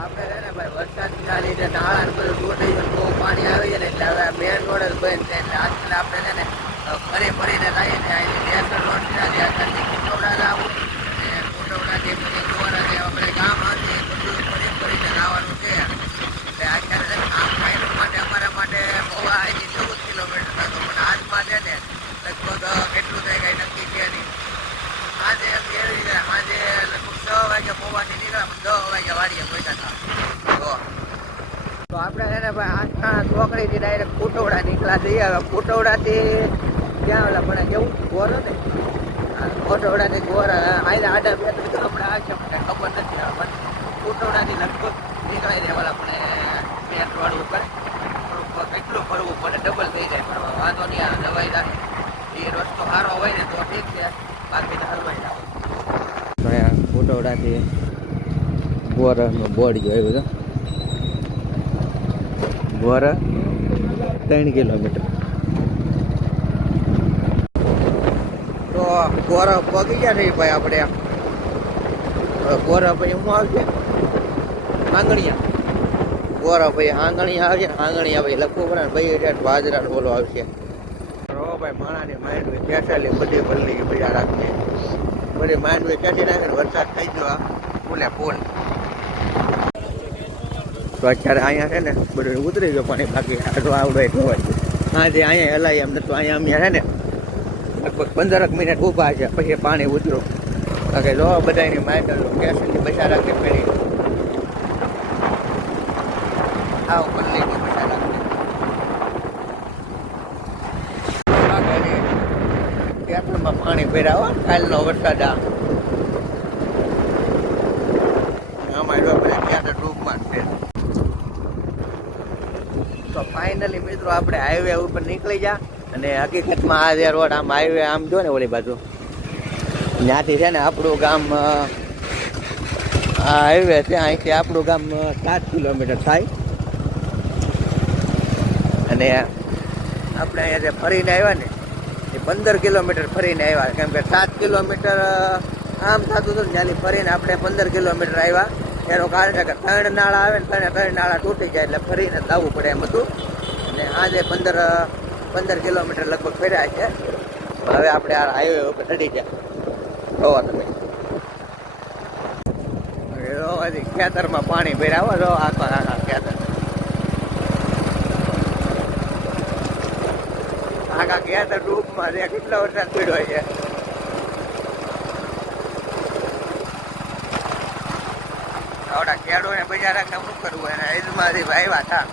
આપણે છે ને ભાઈ વરસાદના લીધે નાળા ને બધું તૂટી ગયું બહુ પાણી આવી જાય ને એટલે હવે મેન રોડ જ બંધ છે એટલે આજકાલ આપણે છે ને અ, ફરી ફરીને લાવીએ ને અહીંથી નેશનલ રોડ છે ને ત્યાં ત્યાંથી કુટવડા લાવવું અને કુટવડાથી પછી ગોરા જે આપણે ગામ હતી એ બધું ફરી ફરીને લાવવાનું છે એટલે અત્યારે છે ને આ ફાઇનલ માટે અમારા માટે બહુ અહીંથી ચૌદ કિલોમીટર થતો પણ આજ માટે ને લગભગ કેટલું થાય કાંઈ નક્કી છે નહીં આજે એમ એવી રીતે આજે લગભગ છ વાગે મોવાથી નીકળ્યા પણ દસ વાગે વાડીએ તો તો આપણે છે ને ભાઈ આઠના ચોકડીથી ડાયરેક્ટ કુટવડા નીકળ્યા જઈએ હવે કુટવડાથી ક્યાં ઓલા પણ કેવું? ગોરો ને? હા, ગોર આઈને આડા બે ત્રણ ગામડા આવશે મને ખબર નથી. પણ કુટવડાથી લગભગ નીકળાઈ જાય ઓલા પણ મેન રોડ ઉપર. કેટલું ફરવું પડે ડબલ થઈ જાય પણ વાંધો નહીં આ દવાઈ લાગે એ રસ્તો સારો હોય ને તો ઠીક છે. બાકી તો હલવાઈ અહીંયા કુટવડાથી ગોરનું બોર્ડ આવ્યો છે? ગોર ત્રણ કિલોમીટર. તો ગોરા પગી ગયા છે ભાઈ આપણે? ગોરા ભાઈ હું આવશે? આંગણિયા. ગોરા ભાઈ આંગણી આવશે, આંગણિયા ભાઈ લખવું પડે ને ભાઈ, એટલે બાજરા ઓલો આવશે. રો ભાઈ માણાની માંડવી બેસેલી બધી ભરલી ગઈ બધા રાખી બધી માંડવી ક્યાંથી નાખે વરસાદ થઈ ગયો ફૂલે ફૂલ તો અત્યારે અહીંયા છે ને બધું ઉતરી ગયો, પાણી બાકી આટલો આવડો એટલો હોય હા જે અહીંયા હલાય એમ તો અહીંયા અમે છે ને લગભગ પંદરક મિનિટ ઊભા છે, પછી પાણી ઉતરો. બાકી જો બધાની માઇકલ કેસની બચા રાખે પેલી. આ પલ્લી ની બચા રાખે. પાણી ભેરાવો, કાલનો વરસાદ આ આમાં જો બધા ક્યાં ડૂબમાં છે તો ફાઇનલી મિત્રો આપણે હાઈવે ઉપર નીકળી જા અને હકીકતમાં આ જે રોડ આમ હાઈવે આમ જો ને ઓલી બાજુ. ત્યાંથી છે ને આપણું ગામ હાઈવે છે, અહીંથી આપણું ગામ સાત કિલોમીટર થાય. અને આપણે અહીંયા જે ફરીને આવ્યા ને, એ પંદર કિલોમીટર ફરીને આવ્યા. કેમ કે સાત કિલોમીટર આમ થતું હતું ને ત્યાંથી ફરીને આપણે પંદર કિલોમીટર આવ્યા. એનું કારણ છે કે ત્રણ નાળા આવે ને ત્રણે ત્રણ નાળા તૂટી જાય એટલે ફરીને લાવવું પડે એમ હતું. અને આજે પંદર પંદર કિલોમીટર લગભગ ફેર્યા છે. હવે આપણે આ હાઈવે ઉપર ચડી ગયા. જોવો તમે. હજી ખેતરમાં પાણી ભેરાવો જો આખા આખા ખેતર. આખા ખેતર ડૂબમાં છે કેટલો વરસાદ પડ્યો છે. આવડા ખેડૂને બજારા કામ કરવું એને ઈદમાંથી આવ્યા હતા